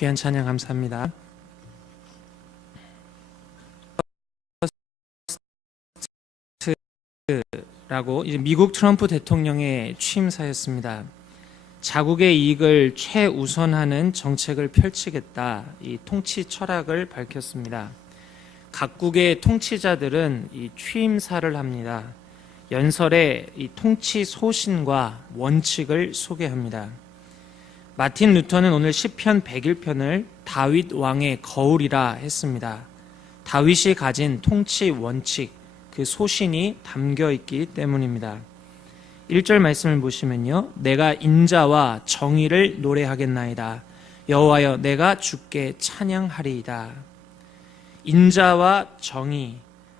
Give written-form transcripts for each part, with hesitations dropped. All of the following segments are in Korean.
귀한 찬양 감사합니다. 라고 이제 미국 트럼프 대통령의 취임사였습니다. 자국의 이익을 최우선하는 정책을 펼치겠다, 이 통치 철학을 밝혔습니다. 각국의 통치자들은 이 취임사를 합니다. 연설에 이 통치 소신과 원칙을 소개합니다. 마틴 루터는 오늘 시편 101편을 다윗 왕의 거울이라 했습니다. 다윗이 가진 통치 원칙, 그 소신이 담겨 있기 때문입니다. 1절 말씀을 보시면요, 내가 인자와 정의를 노래하겠나이다. 여호와여, 내가 주께 찬양하리이다. 인자와 정의,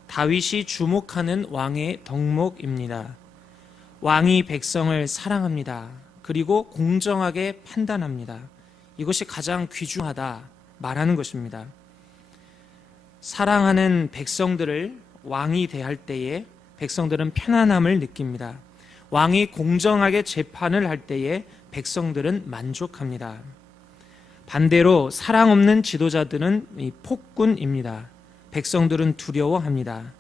다윗이 주목하는 왕의 덕목입니다. 왕이 백성을 사랑합니다. 그리고 공정하게 판단합니다. 이것이 가장 귀중하다 말하는 것입니다. 사랑하는 백성들을 왕이 대할 때에 백성들은 편안함을 느낍니다. 왕이 공정하게 재판을 할 때에 백성들은 만족합니다. 반대로 사랑 없는 지도자들은 폭군입니다. 백성들은 두려워합니다.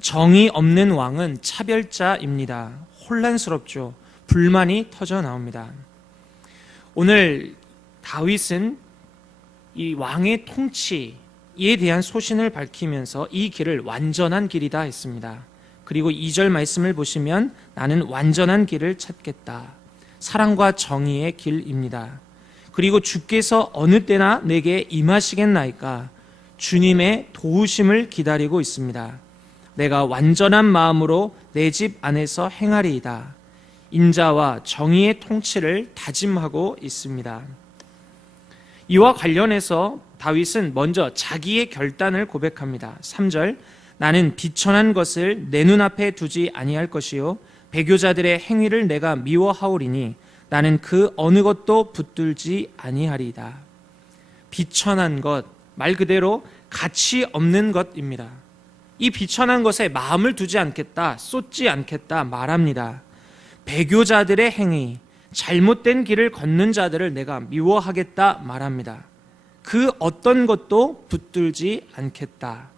정의 없는 왕은 차별자입니다. 혼란스럽죠. 불만이 터져 나옵니다. 오늘 다윗은 이 왕의 통치에 대한 소신을 밝히면서 이 길을 완전한 길이다 했습니다. 그리고 2절 말씀을 보시면 나는 완전한 길을 찾겠다. 사랑과 정의의 길입니다. 그리고 주께서 어느 때나 내게 임하시겠나이까? 주님의 도우심을 기다리고 있습니다. 내가 완전한 마음으로 내 집 안에서 행하리이다. 인자와 정의의 통치를 다짐하고 있습니다. 이와 관련해서 다윗은 먼저 자기의 결단을 고백합니다. 3절, 나는 비천한 것을 내 눈앞에 두지 아니할 것이요 배교자들의 행위를 내가 미워하오리니 나는 그 어느 것도 붙들지 아니하리이다. 비천한 것, 말 그대로 가치 없는 것입니다. 이 비천한 것에 마음을 두지 않겠다, 쏟지 않겠다 말합니다. 배교자들의 행위, 잘못된 길을 걷는 자들을 내가 미워하겠다 말합니다. 그 어떤 것도 붙들지 않겠다.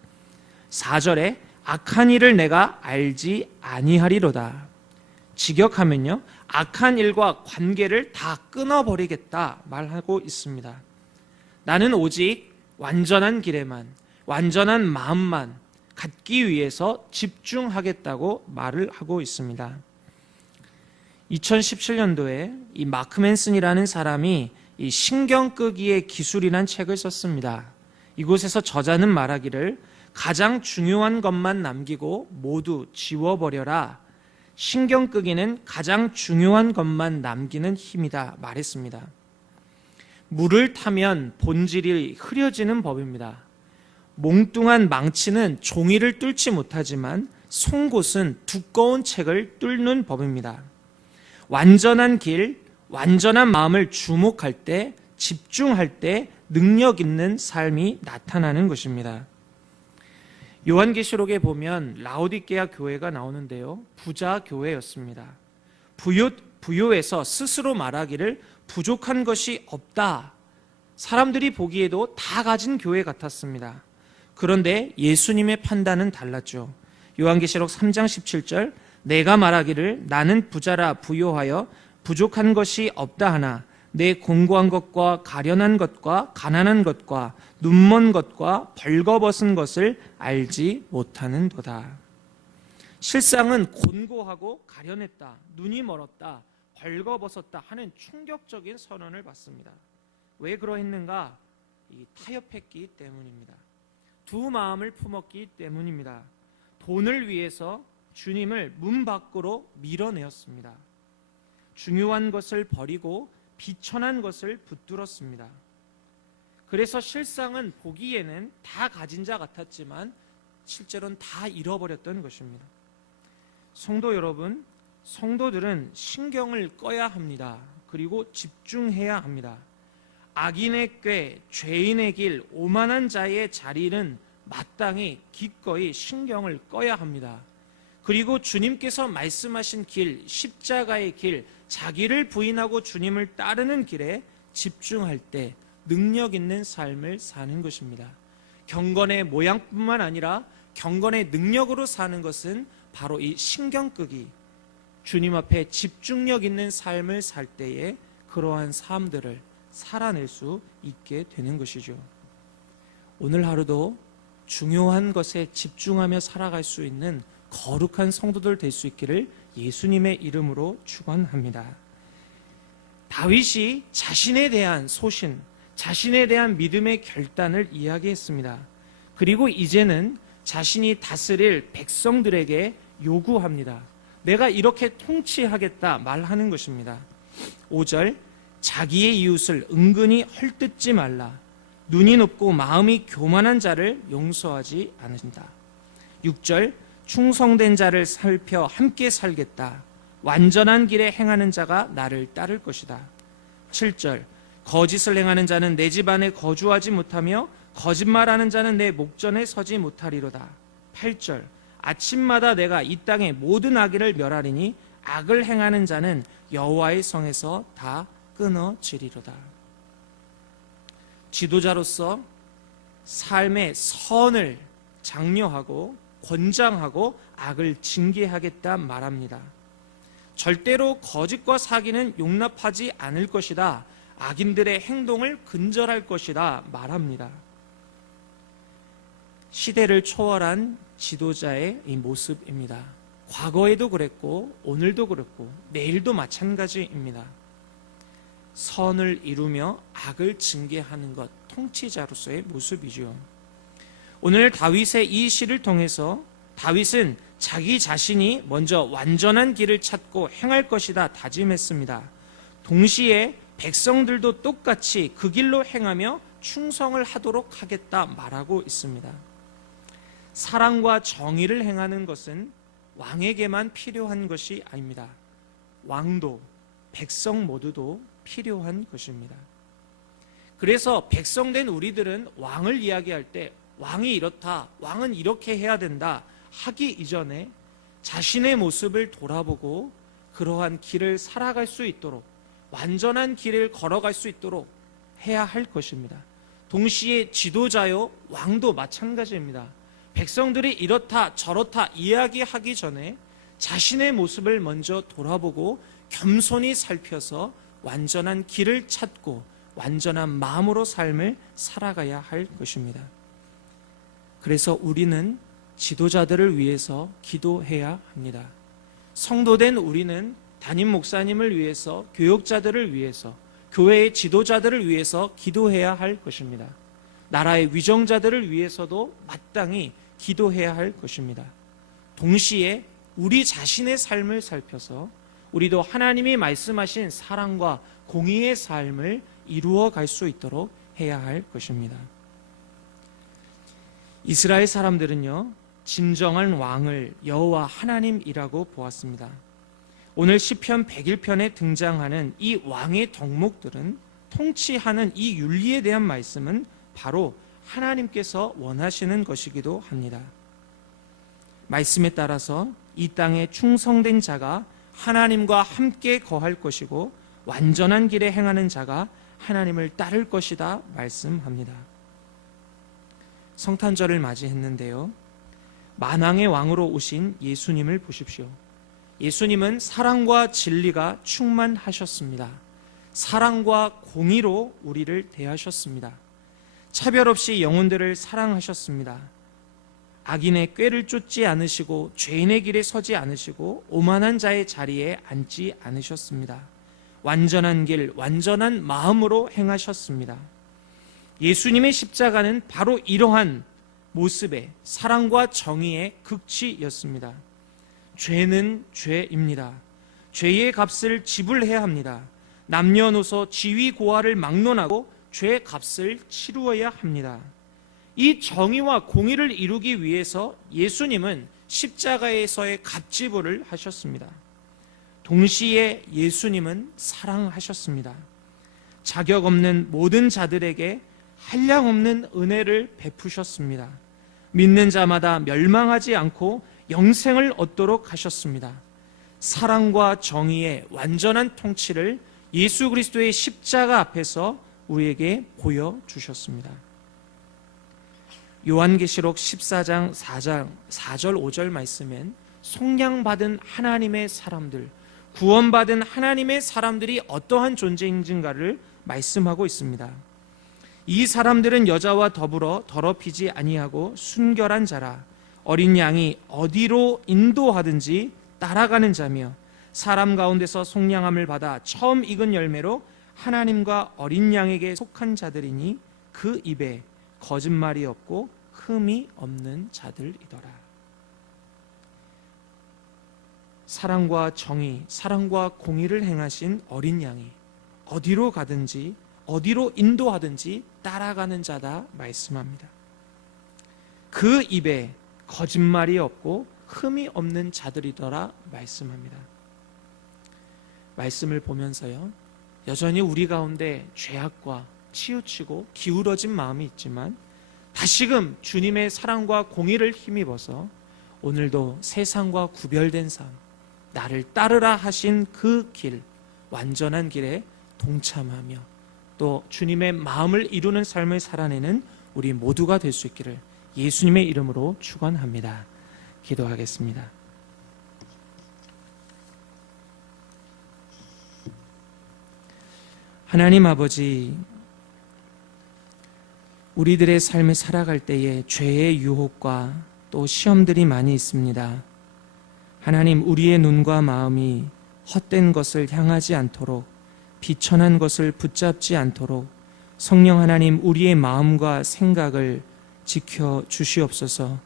4절에 악한 일을 내가 알지 아니하리로다. 직역하면요, 악한 일과 관계를 다 끊어버리겠다 말하고 있습니다. 나는 오직 완전한 길에만, 완전한 마음만 갖기 위해서 집중하겠다고 말을 하고 있습니다. 2017년도에 이 마크 맨슨이라는 사람이 이 신경 끄기의 기술이라는 책을 썼습니다. 이곳에서 저자는 말하기를 가장 중요한 것만 남기고 모두 지워버려라. 신경 끄기는 가장 중요한 것만 남기는 힘이다 말했습니다. 물을 타면 본질이 흐려지는 법입니다. 몽뚱한 망치는 종이를 뚫지 못하지만 송곳은 두꺼운 책을 뚫는 법입니다. 완전한 길, 완전한 마음을 주목할 때, 집중할 때 능력 있는 삶이 나타나는 것입니다. 요한계시록에 보면 라오디게아 교회가 나오는데요, 부자 교회였습니다. 부요해서 스스로 말하기를 부족한 것이 없다. 사람들이 보기에도 다 가진 교회 같았습니다. 그런데 예수님의 판단은 달랐죠. 요한계시록 3장 17절, 내가 말하기를 나는 부자라 부요하여 부족한 것이 없다 하나 내 공고한 것과 가련한 것과 가난한 것과 눈먼 것과 벌거벗은 것을 알지 못하는도다. 실상은 곤고하고 가련했다, 눈이 멀었다, 벌거벗었다 하는 충격적인 선언을 받습니다. 왜 그러했는가? 타협했기 때문입니다. 두 마음을 품었기 때문입니다. 돈을 위해서 주님을 문 밖으로 밀어내었습니다. 중요한 것을 버리고 비천한 것을 붙들었습니다. 그래서 실상은 보기에는 다 가진 자 같았지만 실제로는 다 잃어버렸던 것입니다. 성도 여러분, 성도들은 신경을 꺼야 합니다. 그리고 집중해야 합니다. 악인의 꾀, 죄인의 길, 오만한 자의 자리는 마땅히 기꺼이 신경을 꺼야 합니다. 그리고 주님께서 말씀하신 길, 십자가의 길, 자기를 부인하고 주님을 따르는 길에 집중할 때 능력 있는 삶을 사는 것입니다. 경건의 모양뿐만 아니라 경건의 능력으로 사는 것은 바로 이 신경 끄기, 주님 앞에 집중력 있는 삶을 살 때에 그러한 삶들을 살아낼 수 있게 되는 것이죠. 오늘 하루도 중요한 것에 집중하며 살아갈 수 있는 거룩한 성도들 될 수 있기를 예수님의 이름으로 축원합니다. 다윗이 자신에 대한 소신, 자신에 대한 믿음의 결단을 이야기했습니다. 그리고 이제는 자신이 다스릴 백성들에게 요구합니다. 내가 이렇게 통치하겠다 말하는 것입니다. 5절, 자기의 이웃을 은근히 헐뜯지 말라. 눈이 높고 마음이 교만한 자를 용서하지 않는다. 6절, 충성된 자를 살펴 함께 살겠다. 완전한 길에 행하는 자가 나를 따를 것이다. 7절, 거짓을 행하는 자는 내 집 안에 거주하지 못하며 거짓말하는 자는 내 목전에 서지 못하리로다. 8절, 아침마다 내가 이 땅의 모든 악의를 멸하리니 악을 행하는 자는 여호와의 성에서 다 끊어지리로다. 지도자로서 삶의 선을 장려하고 권장하고 악을 징계하겠다 말합니다. 절대로 거짓과 사기는 용납하지 않을 것이다. 악인들의 행동을 근절할 것이다 말합니다. 시대를 초월한 지도자의 이 모습입니다. 과거에도 그랬고 오늘도 그렇고 내일도 마찬가지입니다. 선을 이루며 악을 징계하는 것, 통치자로서의 모습이죠. 오늘 다윗의 이 시를 통해서 다윗은 자기 자신이 먼저 완전한 길을 찾고 행할 것이다 다짐했습니다. 동시에 백성들도 똑같이 그 길로 행하며 충성을 하도록 하겠다 말하고 있습니다. 사랑과 정의를 행하는 것은 왕에게만 필요한 것이 아닙니다. 왕도, 백성 모두도 필요한 것입니다. 그래서 백성된 우리들은 왕을 이야기할 때 왕이 이렇다, 왕은 이렇게 해야 된다 하기 이전에 자신의 모습을 돌아보고 그러한 길을 살아갈 수 있도록, 완전한 길을 걸어갈 수 있도록 해야 할 것입니다. 동시에 지도자요, 왕도 마찬가지입니다. 백성들이 이렇다 저렇다 이야기하기 전에 자신의 모습을 먼저 돌아보고 겸손히 살펴서 완전한 길을 찾고 완전한 마음으로 삶을 살아가야 할 것입니다. 그래서 우리는 지도자들을 위해서 기도해야 합니다. 성도된 우리는 담임 목사님을 위해서, 교역자들을 위해서, 교회의 지도자들을 위해서 기도해야 할 것입니다. 나라의 위정자들을 위해서도 마땅히 기도해야 할 것입니다. 동시에 우리 자신의 삶을 살펴서 우리도 하나님이 말씀하신 사랑과 공의의 삶을 이루어 갈 수 있도록 해야 할 것입니다. 이스라엘 사람들은요, 진정한 왕을 여호와 하나님이라고 보았습니다. 오늘 시편 101편에 등장하는 이 왕의 덕목들은, 통치하는 이 윤리에 대한 말씀은 바로 하나님께서 원하시는 것이기도 합니다. 말씀에 따라서 이 땅에 충성된 자가 하나님과 함께 거할 것이고 완전한 길에 행하는 자가 하나님을 따를 것이다 말씀합니다. 성탄절을 맞이했는데요, 만왕의 왕으로 오신 예수님을 보십시오. 예수님은 사랑과 진리가 충만하셨습니다. 사랑과 공의로 우리를 대하셨습니다. 차별 없이 영혼들을 사랑하셨습니다. 악인의 꾀를 쫓지 않으시고 죄인의 길에 서지 않으시고 오만한 자의 자리에 앉지 않으셨습니다. 완전한 길, 완전한 마음으로 행하셨습니다. 예수님의 십자가는 바로 이러한 모습의 사랑과 정의의 극치였습니다. 죄는 죄입니다. 죄의 값을 지불해야 합니다. 남녀노소 지위 고하를 막론하고 죄의 값을 치루어야 합니다. 이 정의와 공의를 이루기 위해서 예수님은 십자가에서의 값지불을 하셨습니다. 동시에 예수님은 사랑하셨습니다. 자격 없는 모든 자들에게 한량없는 은혜를 베푸셨습니다. 믿는 자마다 멸망하지 않고 영생을 얻도록 하셨습니다. 사랑과 정의의 완전한 통치를 예수 그리스도의 십자가 앞에서 우리에게 보여주셨습니다. 요한계시록 14장 4절 5절 말씀엔 속량받은 하나님의 사람들, 구원받은 하나님의 사람들이 어떠한 존재인지를 말씀하고 있습니다. 이 사람들은 여자와 더불어 더럽히지 아니하고 순결한 자라, 어린 양이 어디로 인도하든지 따라가는 자며, 사람 가운데서 속량함을 받아 처음 익은 열매로 하나님과 어린 양에게 속한 자들이니 그 입에 거짓말이 없고 흠이 없는 자들이더라. 사랑과 정의, 사랑과 공의를 행하신 어린 양이 어디로 가든지 어디로 인도하든지 따라가는 자다 말씀합니다. 그 입에 거짓말이 없고 흠이 없는 자들이더라 말씀합니다. 말씀을 보면서요, 여전히 우리 가운데 죄악과 치우치고 기울어진 마음이 있지만 다시금 주님의 사랑과 공의를 힘입어서 오늘도 세상과 구별된 삶, 나를 따르라 하신 그 길, 완전한 길에 동참하며 또 주님의 마음을 이루는 삶을 살아내는 우리 모두가 될 수 있기를 예수님의 이름으로 축원합니다. 기도하겠습니다. 하나님 아버지, 우리들의 삶을 살아갈 때에 죄의 유혹과 또 시험들이 많이 있습니다. 하나님, 우리의 눈과 마음이 헛된 것을 향하지 않도록, 비천한 것을 붙잡지 않도록 성령 하나님, 우리의 마음과 생각을 지켜 주시옵소서.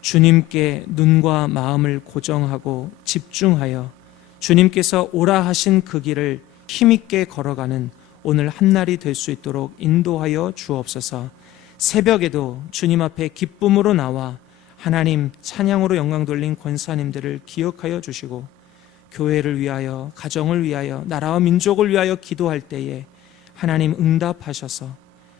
주님께 눈과 마음을 고정하고 집중하여 주님께서 오라 하신 그 길을 힘있게 걸어가는 오늘 한날이 될 수 있도록 인도하여 주옵소서. 새벽에도 주님 앞에 기쁨으로 나와 하나님 찬양으로 영광 돌린 권사님들을 기억하여 주시고, 교회를 위하여, 가정을 위하여, 나라와 민족을 위하여 기도할 때에 하나님 응답하셔서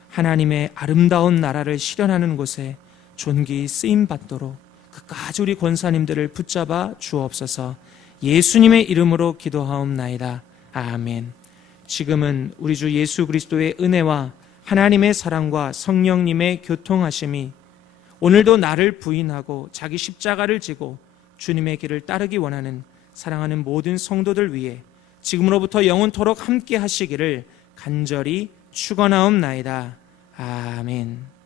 하나님의 아름다운 나라를 실현하는 곳에 존귀히 쓰임받도록 끝까지 우리 권사님들을 붙잡아 주옵소서. 예수님의 이름으로 기도하옵나이다. 아멘. 지금은 우리 주 예수 그리스도의 은혜와 하나님의 사랑과 성령님의 교통하심이 오늘도 나를 부인하고 자기 십자가를 지고 주님의 길을 따르기 원하는 사랑하는 모든 성도들 위해 지금으로부터 영원토록 함께 하시기를 간절히 축원하옵나이다. 아멘.